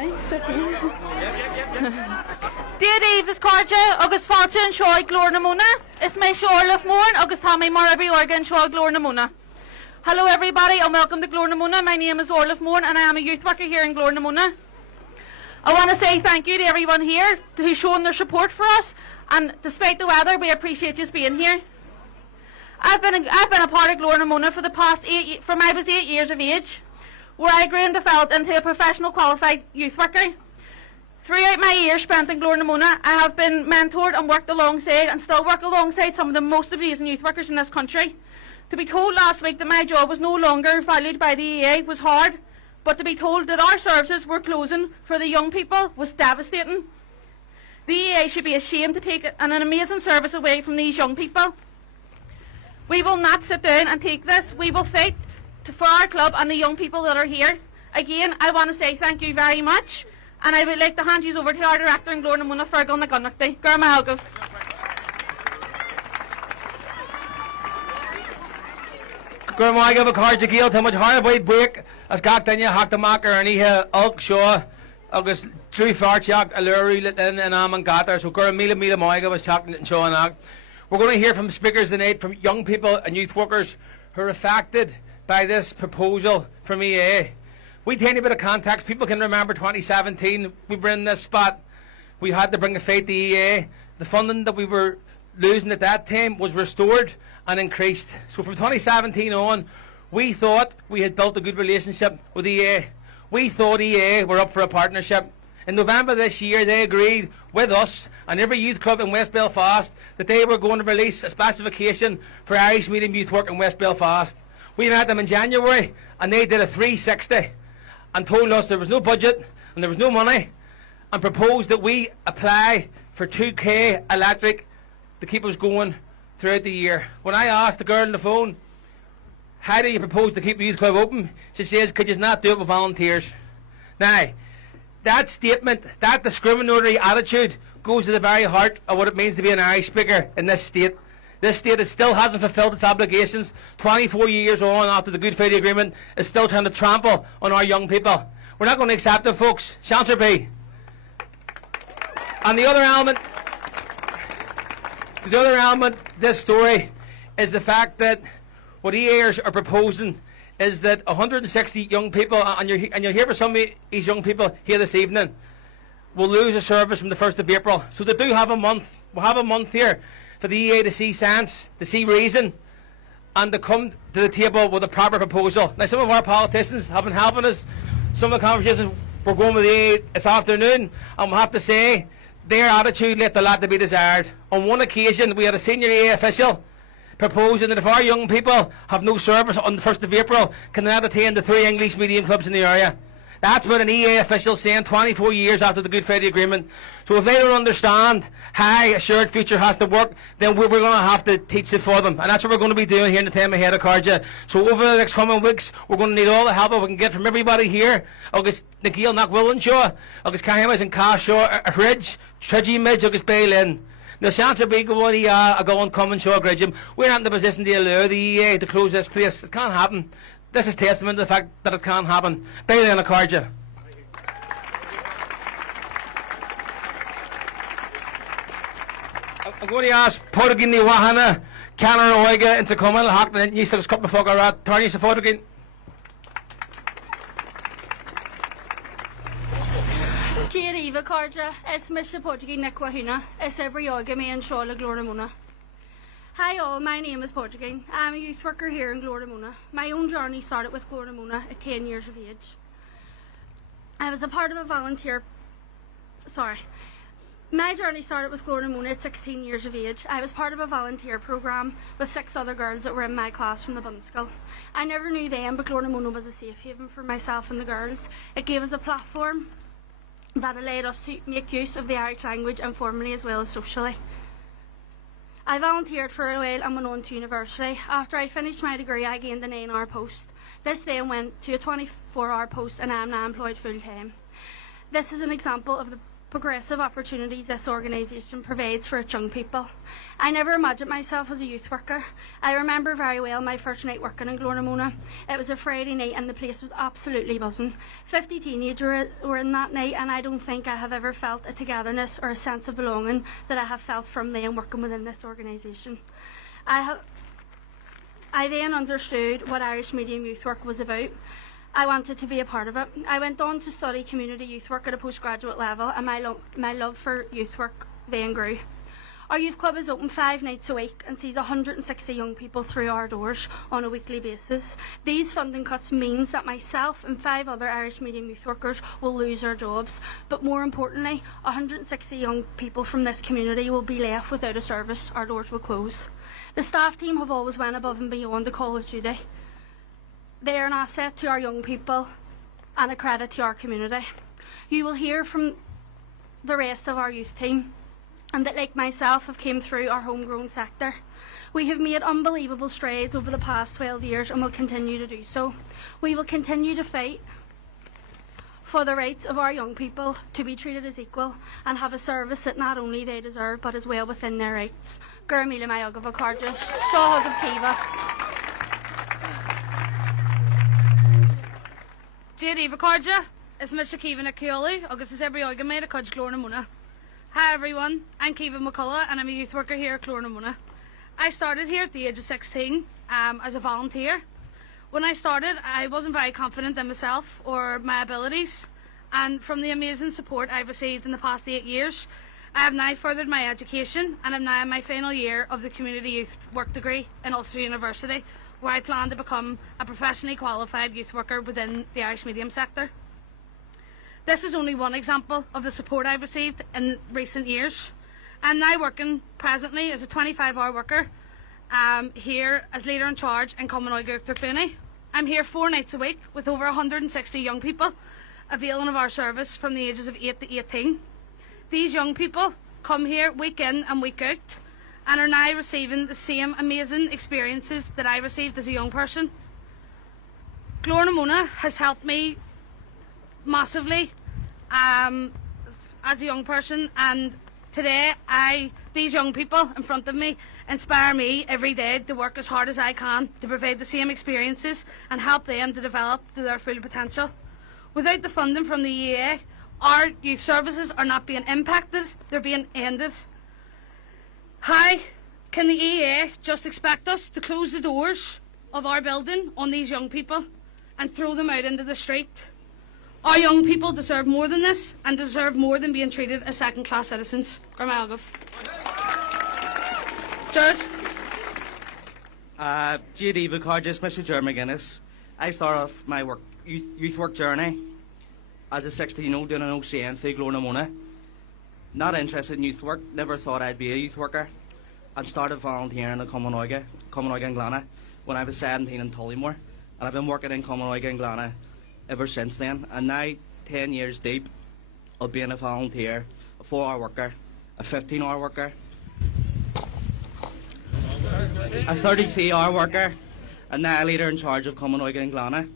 Díadh is cárte agus fáilte an seoigh glór na múna. Is mé seoirlah mór agus tá mé mar abí orga an seoigh glór na múna. Hello everybody and welcome to Glór na Múna. My name is Orlif Moore and I am a youth worker here in Glór na Múna. I want to say thank you to everyone here who's shown their support for us, and despite the weather we appreciate you being here. I've been a part of Glór na Múna for the past from I was 8 years of age, where I grew and developed into a professional qualified youth worker. Throughout my years spent in Glór na Múna, I have been mentored and worked alongside and still work alongside some of the most amazing youth workers in this country. To be told last week that my job was no longer valued by the EA was hard, but to be told that our services were closing for the young people was devastating. The EA should be ashamed to take an amazing service away from these young people. We will not sit down and take this. We will fight for our club and the young people that are here. Again, I want to say thank you very much, and I would like to hand you over to our director in Glór na Múna, Fergal na Gunnachty. Gurma Óige a card Gil tá much hard way break as gach daine haachtamach ar aníthe ulk seo agus trí farteach a lurí in am an gatar so gur míle Óige was chatting and showing out. We're going to hear from speakers tonight from young people and youth workers who are affected by this proposal from EA. We take a bit of context. People can remember 2017 we were in this spot. We had to bring a fight to EA. The funding that we were losing at that time was restored and increased. So from 2017 on, we thought we had built a good relationship with EA. We thought EA were up for a partnership. In November this year, they agreed with us and every youth club in West Belfast that they were going to release a specification for Irish medium youth work in West Belfast. We met them in January and they did a 360 and told us there was no budget and there was no money and proposed that we apply for 2k electric to keep us going throughout the year. When I asked the girl on the phone, how do you propose to keep the youth club open? She says, could you not do it with volunteers? Now, that statement, that discriminatory attitude goes to the very heart of what it means to be an Irish speaker in this state. This state that still hasn't fulfilled its obligations, 24 years on after the Good Friday Agreement, is still trying to trample on our young people. We're not going to accept it, folks. Seirbhisí. And the other element of this story is the fact that what EAers are proposing is that 160 young people, and you'll hear from some of these young people here this evening, will lose a service from the 1st of April. So they do have a month. We'll have a month here for the EA to see sense, to see reason, and to come to the table with a proper proposal. Now, some of our politicians have been helping us. Some of the conversations we're going with the EA this afternoon, and we'll have to say their attitude left a lot to be desired. On one occasion, we had a senior EA official proposing that if our young people have no service on the 1st of April, can they not attend the 3 English medium clubs in the area? That's what an EA official saying 24 years after the Good Friday Agreement. So if they don't understand how a shared future has to work, then we're going to have to teach it for them. And that's what we're going to be doing here in the time ahead of Carja. So over the next coming weeks, we're going to need all the help we can get from everybody here. Agus Nikhil Knock Willinshaw, Agus Cahimas and Carshaw, a Ridge, Trudgy Midge, Agus Bailin. Now, Seirbhisí go on a go and come and show Gridgem. We're not in the position to allow the EA to close this place. It can't happen. This is testament to the fact that it can't happen. Bailey and a Carja. I'm going to ask Portugin the Wahana, Canner Óige, into coming, Hackman, and Yisak's Cup of Fogarat, Tarnish the Portugin. Dear Eva Carja, it's Mr. Portugin Nekwahuna, it's every Óige me and Shaw Glór na Múna. Hi all, my name is Portugin. I'm a youth worker here in Glór na Múna. My own journey started with Glór na Múna at 10 years of age. I was a part of a volunteer. My journey started with Glór na Múna at 16 years of age. I was part of a volunteer programme with 6 other girls that were in my class from the Bund School. I never knew then, but Glór na Múna was a safe haven for myself and the girls. It gave us a platform that allowed us to make use of the Irish language informally as well as socially. I volunteered for a while and went on to university. After I finished my degree, I gained a 9-hour post. This then went to a 24-hour post and I am now employed full-time. This is an example of the progressive opportunities this organisation provides for its young people. I never imagined myself as a youth worker. I remember very well my first night working in Cruinniú. It was a Friday night and the place was absolutely buzzing. 50 teenagers were in that night, and I don't think I have ever felt a togetherness or a sense of belonging that I have felt from them working within this organisation. I then understood what Irish medium youth work was about. I wanted to be a part of it. I went on to study community youth work at a postgraduate level, and my love for youth work then grew. Our youth club is open 5 nights a week and sees 160 young people through our doors on a weekly basis. These funding cuts means that myself and 5 other Irish medium youth workers will lose our jobs, but more importantly, 160 young people from this community will be left without a service. Our doors will close. The staff team have always went above and beyond the call of duty. They are an asset to our young people and a credit to our community. You will hear from the rest of our youth team, and that, like myself, have came through our homegrown sector. We have made unbelievable strides over the past 12 years and will continue to do so. We will continue to fight for the rights of our young people to be treated as equal and have a service that not only they deserve but as well within their rights. Gur míle mai agah bh Cardiff, Seo agah Kiva. Eva Carja is Mr. Kevin Akioli, August is every Óige made a Cudge Clornamuna. Hi everyone, I'm Kevin McCullough and I'm a youth worker here at Clornamuna. I started here at the age of 16 as a volunteer. When I started, I wasn't very confident in myself or my abilities, and from the amazing support I've received in the past 8 years, I have now furthered my education and I'm now in my final year of the Community Youth Work degree in Ulster University, where I plan to become a professionally qualified youth worker within the Irish medium sector. This is only one example of the support I've received in recent years. I'm now working presently as a 25-hour worker here as leader in charge in Cruinniú. I'm here 4 nights a week with over 160 young people availing of our service from the ages of 8 to 18. These young people come here week in and week out and are now receiving the same amazing experiences that I received as a young person. Clornamuna has helped me massively as a young person, and today these young people in front of me inspire me every day to work as hard as I can to provide the same experiences and help them to develop to their full potential. Without the funding from the EA, our youth services are not being impacted, they're being ended. How can the EA just expect us to close the doors of our building on these young people and throw them out into the street? Our young people deserve more than this and deserve more than being treated as second-class citizens. Jared? Eva Cardiff, Mr. Jeremy McGuinness. I started off my youth work journey as a 16-year-old doing an OCN through Clornamuna. Not interested in youth work, never thought I'd be a youth worker, and started volunteering in Cruinniú and Glana when I was 17 in Tullymore, and I've been working in Cruinniú and Glana ever since then, and now 10 years deep of being a volunteer, a 4-hour worker, a 15-hour worker, a 33-hour worker, and now a leader in charge of Cruinniú and Glana.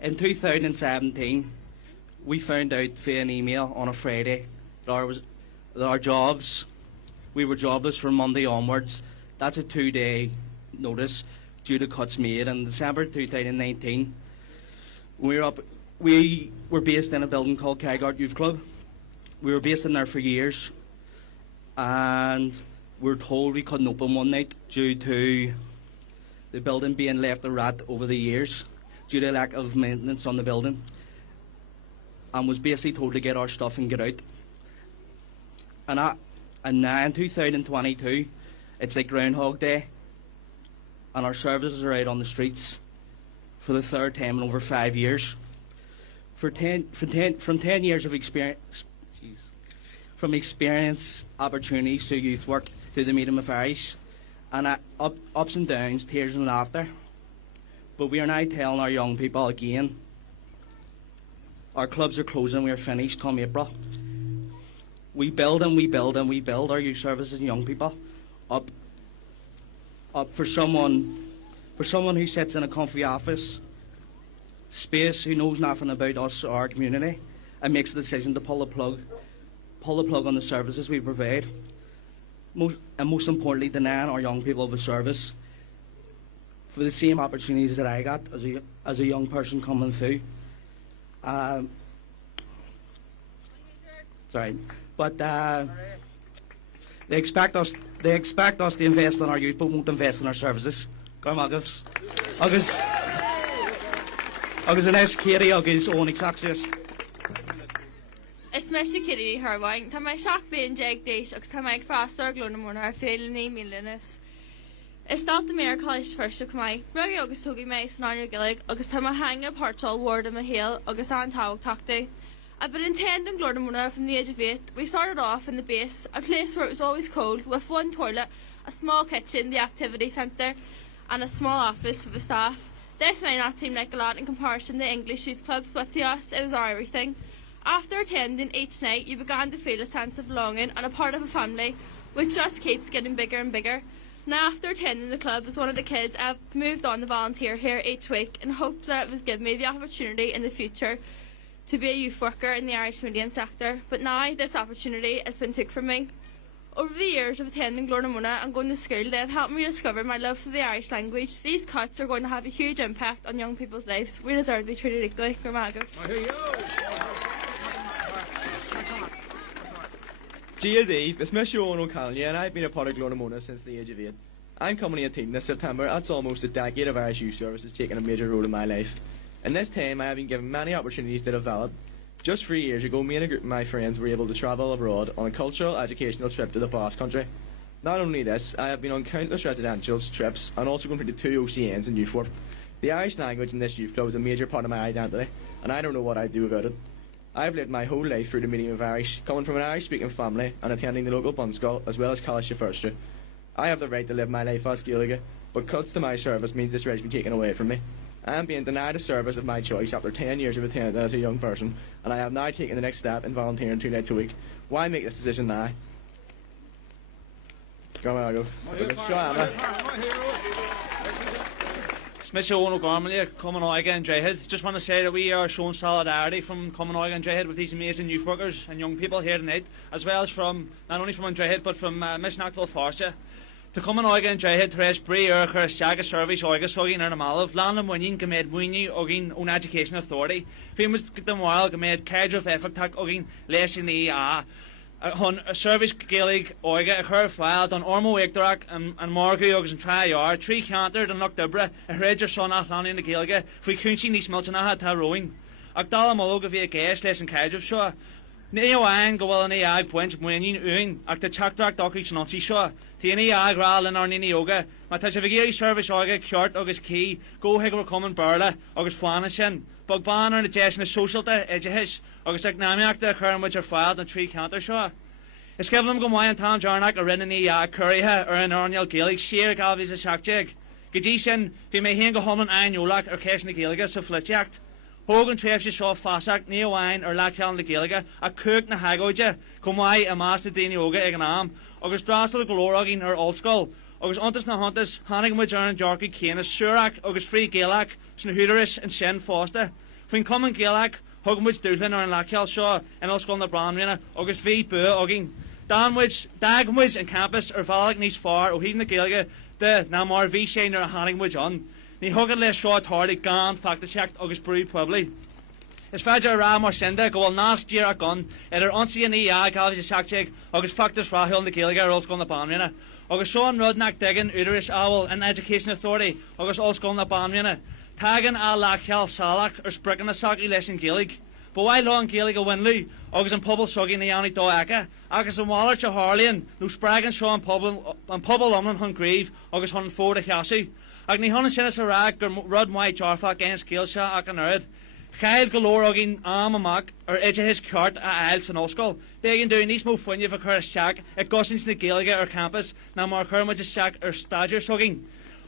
In 2017, we found out via an email on a Friday that our jobs, we were jobless from Monday onwards. That's a 2-day notice due to cuts made. In December 2019, we were based in a building called Kegart Youth Club. We were based in there for years, and we were told we couldn't open one night due to the building being left to rot over the years due to lack of maintenance on the building, and was basically told to get our stuff and get out. And now in 2022, it's like Groundhog Day, and our services are out on the streets for the 3rd time in over 5 years. From 10 years of experience, from experience, opportunities to youth work to the medium of Arís, and ups and downs, tears and laughter. But we are now telling our young people again, our clubs are closing, we are finished come April. We build and we build and we build our youth services and young people up for someone who sits in a comfy office space, who knows nothing about us or our community, and makes a decision to pull pull the plug on the services we provide. Most importantly, denying our young people of a service for the same opportunities that I got as a young person coming through. Sorry, but they expect us to invest in our youth, but won't invest in our services. Agus an Katie agus ónig saxis. Is me sé Kitty Harwain, Tá mai seach bliain deag déis agus tá mai frastar glónamóna ar féilení mílinas. Is stát the Mayor College first of mai, ruggy agus tugi mai scenario gillig agus tá mai hang up Hartshall ward in my hill agus an tawag takti. I've been attending glónamóna from the age of 8. We started off in the base, a place where it was always cold, with one toilet, a small kitchen, the activity centre, and a small office for the staff. This may not seem like a lot in comparison to English youth clubs, but to us it was our everything. After attending each night, you began to feel a sense of belonging and a part of a family, which just keeps getting bigger and bigger. Now, after attending the club as one of the kids, I've moved on to volunteer here each week in hopes that it would give me the opportunity in the future to be a youth worker in the Irish medium sector. But now, this opportunity has been took from me. Over the years of attending Glónamóna and going to school, they have helped me discover my love for the Irish language. These cuts are going to have a huge impact on young people's lives. We deserve to be treated equally. GLD, this is Sean O'Connell, and I've been a part of Glónamóna since the age of 8. I'm coming 18 this September. That's almost a decade of Irish youth service has taken a major role in my life. In this time, I have been given many opportunities to develop. Just 3 years ago, me and a group of my friends were able to travel abroad on a cultural, educational trip to the Basque Country. Not only this, I have been on countless residential trips and also completed 2 OCNs in youth work. The Irish language in this youth club is a major part of my identity, and I don't know what I'd do about it. I've lived my whole life through the medium of Irish, coming from an Irish-speaking family and attending the local Bunscoil as well as College First. I have the right to live my life as Óige, but cuts to my service means this right has been taken away from me. I am being denied a service of my choice after 10 years of attending as a young person, and I have now taken the next step in volunteering 2 nights a week. Why make this decision now? Go on, Smith Sean O'Gormley, Common Óige and Droichead. Just want to say that we are showing solidarity from Common Óige and Droichead with these amazing youth workers and young people here tonight, as well as from, not only from Droichead, but from Mishnachville Forza. To Common Óige and Droichead, Thresh Brí Urchar Shaga Seirbhisí Óige Sogin Ernamalov, Landam Winning Gamed Winnie Ogin Own Education Authority, Famous Demwile Gamed Cadre of Effectac Ogin Lesson Hun Service Gaelic Óige a Cur File on Ormo Ectorac and Margu Ogs and Triar, Tree Canter and Noctebra, a Hedger Son Atlan in the Gaelic, Free Kunchi Nis Meltanaha Tarrowing, Agdala Mologa via Gas Lesson Cadre Shaw. Neo Ang go well in the ag points winning uing at the Chakrak Dockage Nazi Shaw. Tiani ag ral and Arnini Yoga, Matashavigiri Service Óige, Kjort August Key, Go Higger Common Burla, August Flanishin, Bugban or the Jessin of Social Edgehish, August Agnamiak the Curran which are filed and 3 counter Shaw. It's given them Gomway and Tom Jarnak or in the Curryha or in Arniel Gaelic, Sheer Galvis a Shakjig. Gajishin, if you may hang a home and Anulak or Keshin the Gaelic, so Flitjact. Hogan Trefs Shaw Fasak, Neo Wine or Lakhal the Gaelic, a Kirk na Hagoja, Comway a Master Dini Óige Eganam, August Drastel the Glorogin or Old Skull, August Ontas na Huntas, Hanning Majoran Jarky Canis, Surak, August Free Gaelic, Snahuderish and Shen Foster. When common Gaelic, Hoganwich Dublin or in Lakhal Shaw, and Old Skull na Brandrina, August V. Boo Ogin, Danwich, Dagwich and Campus or Valak Nis Far, O'Hegan the Gaelic, the Namar V. Shane or Hanningwich on. Ní hogan le seo tardy gan factaseacht agus brú Poiblí. Is féidir rá mar sinda go bhfuil nás díar a gun idir ansaí ní ag galbhí seachtaigh agus factas Sábháil na Gaeilge ar Ollscoil na Banríona. Agus Sean Rudnack Diggin, Uterish Owl and Education Authority agus Ollscoil na Banríona. Tagan a Lakhal Salach or Sprickan na Saki Lesson Gaelic. But why long Gaelic a Winley, agus an Pobble Suggy na Yanni Do Eka, agus an Waller to Harleyan, no Spragan Shaw and Pobble Lumlin Hun Grieve, agus Hun Ford a Chassi. Ag ní honna sinna sa rag gur rud mai jarfach gan scéilse ag an urd. Chail golóir agin am amach ar idte his ceart a ail san Ollscoil. Begin doing níos mó fuinne fa chur isteach ag gosins na Gaeilge ar campus na mar chur muid isteach ar stadir sogin.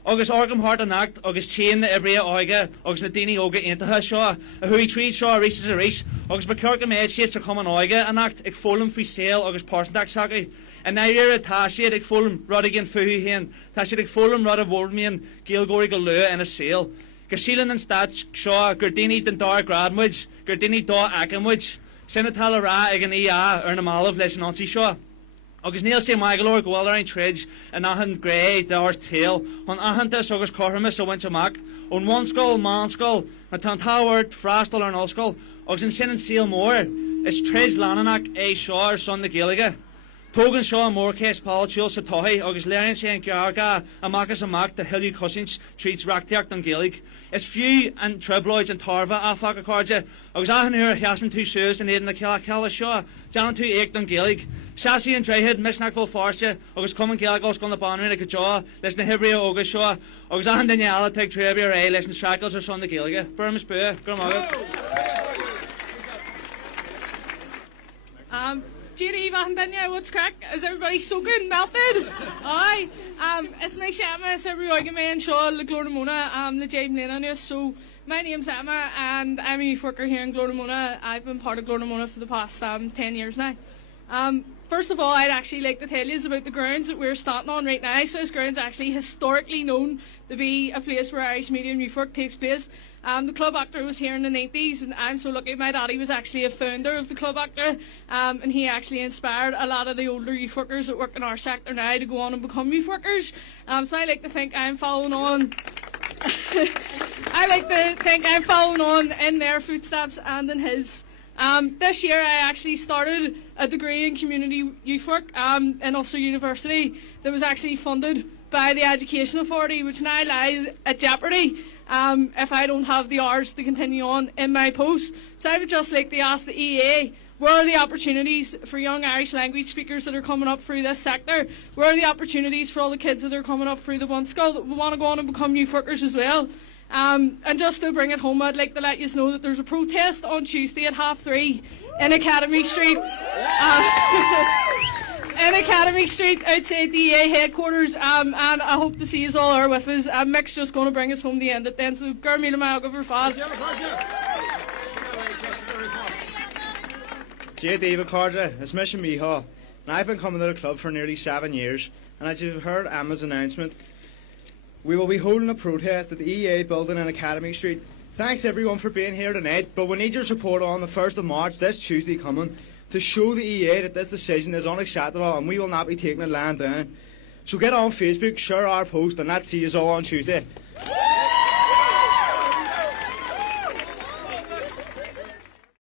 Agus orgam hart an act agus chain na Ibria Óige agus na Dini Óige intathe seo a hui tríd seo a Arís is Arís agus becurca méid siad sa Common Óige an act ag fólam fi sale agus pársantach sagaí. And now you're a Tashi at Fulham, Rodigan Fuhi Hen, Tashi at Fulham, Rod of Wardmian, Gilgory Galua and a sale. Gashilan and Stat Shaw, Gardini Dindar Gradwich, Gardini Daw Akamwich, Sinna tal ra ag an IA ar na málah leis an anti seo. Agus níl sé maigalor gohfuil ar an tridge an ahan grey dar tail on ahantas agus corhamas a went amach on one skull, man skull, na tan taward, frastal ar an allskull, agus in sin an seal more is tridge lananach a shore son the Gaelige. Togan Shaw more case Paul Chil Satohi, August Larian Saint Garga, a Marcus and Mark, the Hilly Cousins, treats Raktiak and Gaelic. It's few and Trebloids and Tarva, Afaka Carja, August Ahan here, Hassan two shoes and Aiden the Killa Shaw, Jan two Aiken and Gaelic, Sassy and Dreyhead, Miss Nackville Forster, August Common Gaelagos on the banner in a Kajaw, listen to Hebrew August Shaw, August Ahan Daniela take Trebi or A, listen to Shackles or Son the Gaelic, Burma Spur, Grandmother. Jerry Van Danya, what's crack? Is everybody soaking, melted? Aye. It's my Emma, it's every Óige man, Shaw, the Glornamona, the James Lena. So, my name's Emma, and I'm a youth worker here in Glornamona. I've been part of Glornamona for the past 10 years now. First of all, I'd actually like to tell you about the grounds that we're starting on right now. So, this ground's actually historically known to be a place where Irish medium youth work takes place. The Club Actor was here in the 90s, and I'm so lucky my daddy was actually a founder of the Club Actor, and he actually inspired a lot of the older youth workers that work in our sector now to go on and become youth workers. So I like to think I'm following on. I like to think I'm following on in their footsteps and in his. This year I actually started a degree in community youth work in Ulster University that was actually funded by the Education Authority, which now lies at jeopardy if I don't have the hours to continue on in my post. So I would just like to ask the EA, where are the opportunities for young Irish language speakers that are coming up through this sector? Where are the opportunities for all the kids that are coming up through the Bunskull that want to go on and become youth workers as well? And just to bring it home, I'd like to let you know that there's a protest on Tuesday at 3:30 in Academy Street. In Academy Street outside the EA headquarters, and I hope to see you all there with us. Mick's just going to bring us home the end at then, so Gurmy to my over fast. J. David Carter, it's Mission Miha, and I've been coming to the club for nearly 7 years, and as you've heard Emma's announcement, we will be holding a protest at the EA building in Academy Street. Thanks everyone for being here tonight, but we need your support on the 1st of March, this Tuesday coming, to show the EA that this decision is unacceptable and we will not be taking it lying down. So get on Facebook, share our post, and let's see you all on Tuesday.